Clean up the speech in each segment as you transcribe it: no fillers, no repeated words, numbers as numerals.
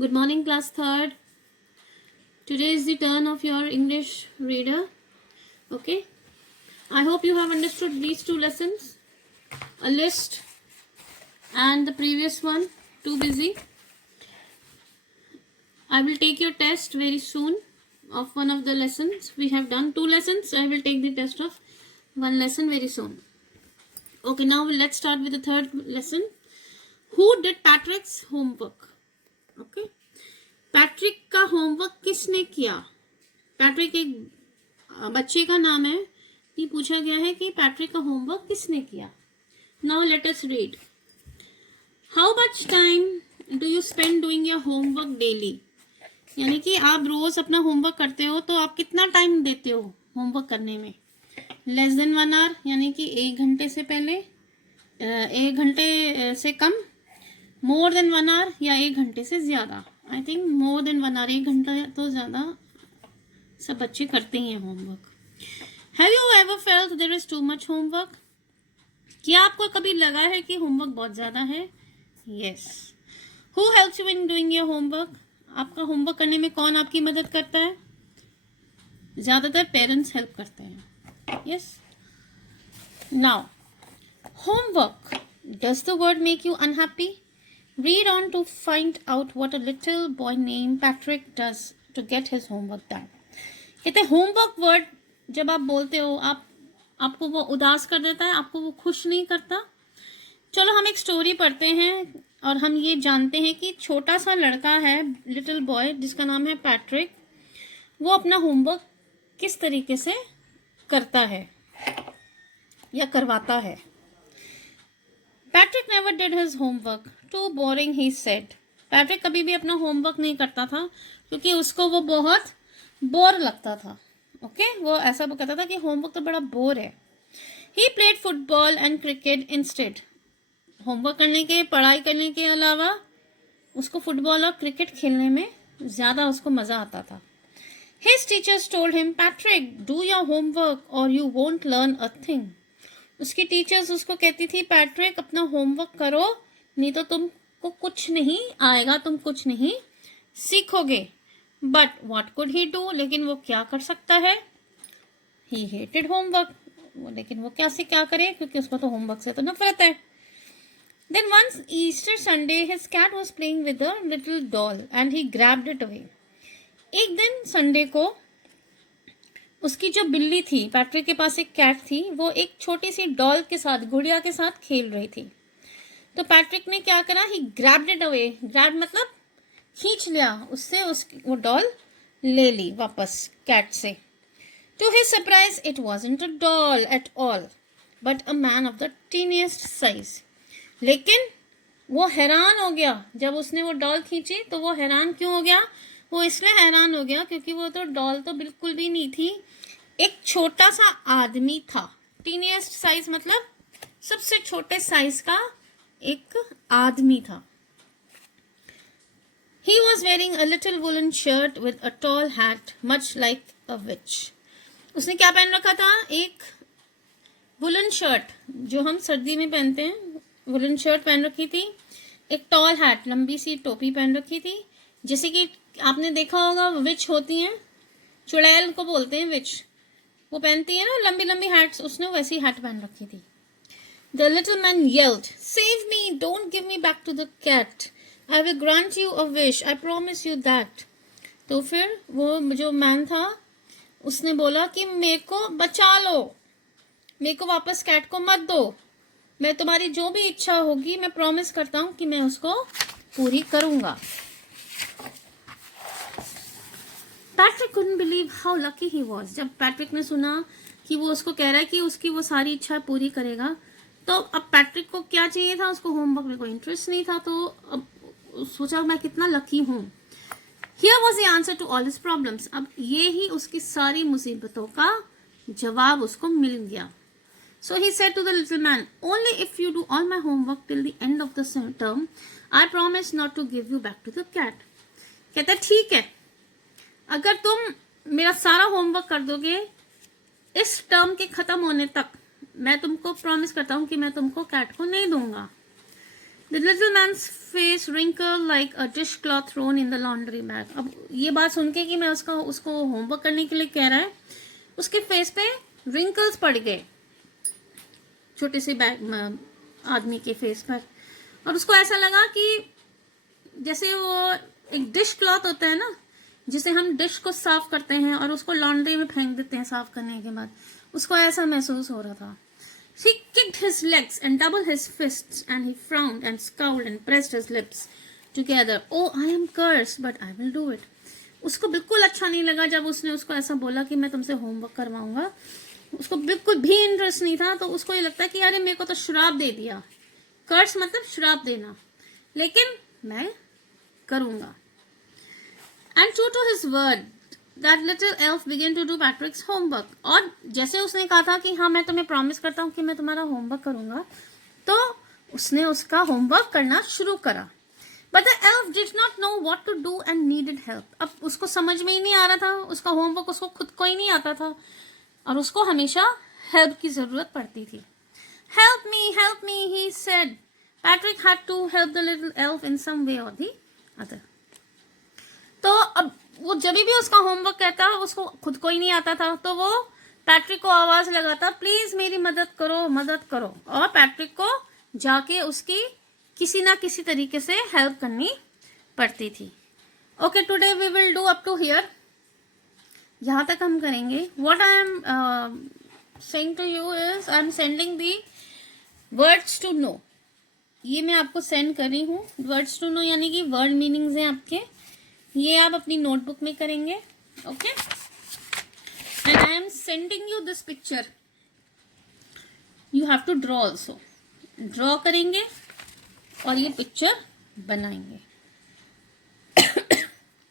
Good morning, class third. Today is the turn of your English reader. Okay. I hope you have understood these two lessons. A list and the previous one. Too busy. I will take your test very soon of one of the lessons. We have done 2 lessons. I will take the test of one lesson very soon. Okay, now let's start with the third lesson. Who did Patrick's homework? Okay. Patrick का homework किसने किया? Patrick एक बच्चे का नाम है। ये पूछा गया है कि पैट्रिक का होमवर्क किसने किया। Now let us read. How much time do you spend doing your homework daily? यानी कि आप रोज अपना होमवर्क करते हो तो आप कितना टाइम देते हो होमवर्क करने में? लेस देन 1 आवर यानी कि 1 घंटे से पहले, 1 घंटे से कम, मोर देन 1 आवर या 1 घंटे से ज्यादा। I think more than 1 hour, 1 घंटा तो ज्यादा सब बच्चे करते ही हैं homework. Have you ever felt there is too much homework? क्या आपको कभी लगा है कि होमवर्क बहुत ज्यादा है? Yes. Who helps you in doing your homework? आपका होमवर्क करने में कौन आपकी मदद करता है? ज्यादातर पेरेंट्स हेल्प करते हैं। Yes. Now homework, does the word make you unhappy? Read on to find out what a little boy named Patrick does to get his homework done. कहते हैं होमवर्क वर्ड जब आप बोलते हो आपको वो उदास कर देता है, आपको वो खुश नहीं करता। चलो हम एक स्टोरी पढ़ते हैं और हम ये जानते हैं कि छोटा सा लड़का है, लिटिल बॉय, जिसका नाम है पैट्रिक। वो अपना होमवर्क किस तरीके से करता है या करवाता है। Patrick never did his homework, too boring he said. Patrick कभी भी अपना होमवर्क नहीं करता था क्योंकि उसको वो बहुत बोर लगता था। ओके वो ऐसा वो कहता था कि होमवर्क तो बड़ा बोर है। He played football and cricket instead. Homework करने के, पढ़ाई करने के अलावा उसको फुटबॉल और क्रिकेट खेलने में ज्यादा उसको मजा आता था। His teachers told him, Patrick do your homework और you won't learn a thing. उसकी टीचर्स उसको कहती थी, पैट्रिक अपना होमवर्क करो, नहीं तो तुमको कुछ नहीं आएगा, तुम कुछ नहीं सीखोगे। But what could he do? लेकिन वो क्या कर सकता है? ही हेटेड होमवर्क। लेकिन वो क्या करे, क्योंकि उसको तो होमवर्क से तो नफरत है। Then once Easter Sunday his cat was playing with a little doll and he grabbed it away. एक दिन संडे को उसकी जो बिल्ली थी, पैट्रिक के पास एक कैट थी, वो एक छोटी सी डॉल के साथ, गुड़िया के साथ खेल रही थी। तो पैट्रिक ने क्या करा? ही ग्रैब्ड इट अवे। ग्रैब मतलब खींच लिया उससे, वो डॉल ले ली वापस कैट से। To his surprise it wasn't a doll at all but a man of the tiniest size. लेकिन वो हैरान हो गया जब उसने वो डॉल खींची। तो वो हैरान क्यों हो गया? वो इसलिए हैरान हो गया क्योंकि वो तो डॉल तो बिल्कुल भी नहीं थी, एक छोटा सा आदमी था। टीनिएस्ट साइज मतलब सबसे छोटे साइज का एक आदमी था। He was wearing a little woolen shirt with a tall hat, much like a witch. उसने क्या पहन रखा था? एक वुलन शर्ट, जो हम सर्दी में पहनते हैं, वुलन शर्ट पहन रखी थी। एक टॉल हैट, लंबी सी टोपी पहन रखी थी। जैसे कि आपने देखा होगा विच होती हैं, चुड़ैल को बोलते हैं विच, वो पहनती है ना लंबी लंबी हैट्स, उसने वैसी हैट पहन रखी थी। The little man yelled, "Save me! Don't give me back to the cat. I will grant you a wish. I promise you that." तो फिर वो जो मैन था उसने बोला कि मेरे को बचा लो, मेरे को वापस कैट को मत दो, मैं तुम्हारी जो भी इच्छा होगी मैं प्रॉमिस करता हूँ कि मैं उसको पूरी करूंगा। Patrick couldn't believe how lucky he was. जब पैट्रिक ने सुना कि वो उसको कह रहा है कि उसकी वो सारी इच्छा पूरी करेगा, तो अब पैट्रिक को क्या चाहिए था? उसको होमवर्क में कोई इंटरेस्ट नहीं था। तो अब सोचा मैं कितना लकी हूँ। Here was the answer to all his problems. अब ये ही उसकी सारी मुसीबतों का जवाब उसको मिल गया। So he said to the little man, "Only if you do all my homework till the end of the term, I promise not to give you back to the cat." कहता ठीक है, अगर तुम मेरा सारा होमवर्क कर दोगे इस टर्म के खत्म होने तक, मैं तुमको प्रॉमिस करता हूं कि मैं तुमको कैट को नहीं दूंगा। The little man's face wrinkled like a dishcloth thrown in the laundry bag. अब ये बात सुन के कि मैं उसको होमवर्क करने के लिए कह रहा है, उसके फेस पे wrinkles पड़ गए, छोटे से बैग आदमी के फेस पर, और उसको ऐसा लगा कि जैसे वो एक डिश क्लॉथ होता है ना, जिसे हम डिश को साफ करते हैं और उसको लॉन्ड्री में फेंक देते हैं साफ करने के बाद, उसको ऐसा महसूस हो रहा था. He kicked his legs and doubled his fists, and he frowned and scowled and pressed his lips together. Oh, I am cursed, but I will do it. उसको बिल्कुल अच्छा नहीं लगा जब उसने उसको ऐसा बोला कि मैं तुमसे होमवर्क करवाऊंगा. उसको बिल्कुल भी इंटरेस्ट नहीं था, तो उसको ये लगता है कि अरे मेरे को तो श्राप दे दिया. कर्स मतलब श्राप देना, लेकिन मैं करूंगा. And true to his word, that little elf began to do Patrick's homework. और जैसे उसने कहा था कि हाँ मैं तुम्हें प्रॉमिस करता हूँ कि मैं तुम्हारा होमवर्क करूंगा, तो उसने उसका होमवर्क करना शुरू करा. But the elf did not know what to do and needed help. अब उसको समझ में ही नहीं आ रहा था, उसका होमवर्क उसको खुद को ही नहीं आता था, और उसको हमेशा हेल्प की जरूरत पड़ती थी. Help me, he said. Patrick had to help the little elf in some way or the other. तो अब वो जब भी उसका होमवर्क कहता, उसको खुद को ही नहीं आता था, तो वो पैट्रिक को आवाज लगाता, प्लीज मेरी मदद करो, और पैट्रिक को जाके उसकी किसी ना किसी तरीके से हेल्प करनी पड़ती थी. Okay, today we will do up to here. यहाँ तक हम करेंगे. What I am saying to you is I am sending the words to know. ये मैं आपको सेंड कर रही हूँ. वर्ड्स टू नो यानी कि वर्ड मीनिंग्स हैं आपके, ये आप अपनी नोटबुक में करेंगे. Okay, and I am sending you this picture. You have to draw also. Draw करेंगे और ये पिक्चर बनाएंगे.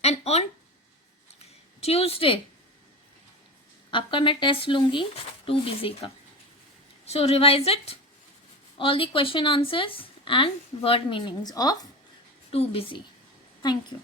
एंड ऑन ट्यूसडे आपका मैं टेस्ट लूंगी 2 बिजी का. So revise it, all the question answers and word meanings of 2 busy. Thank you.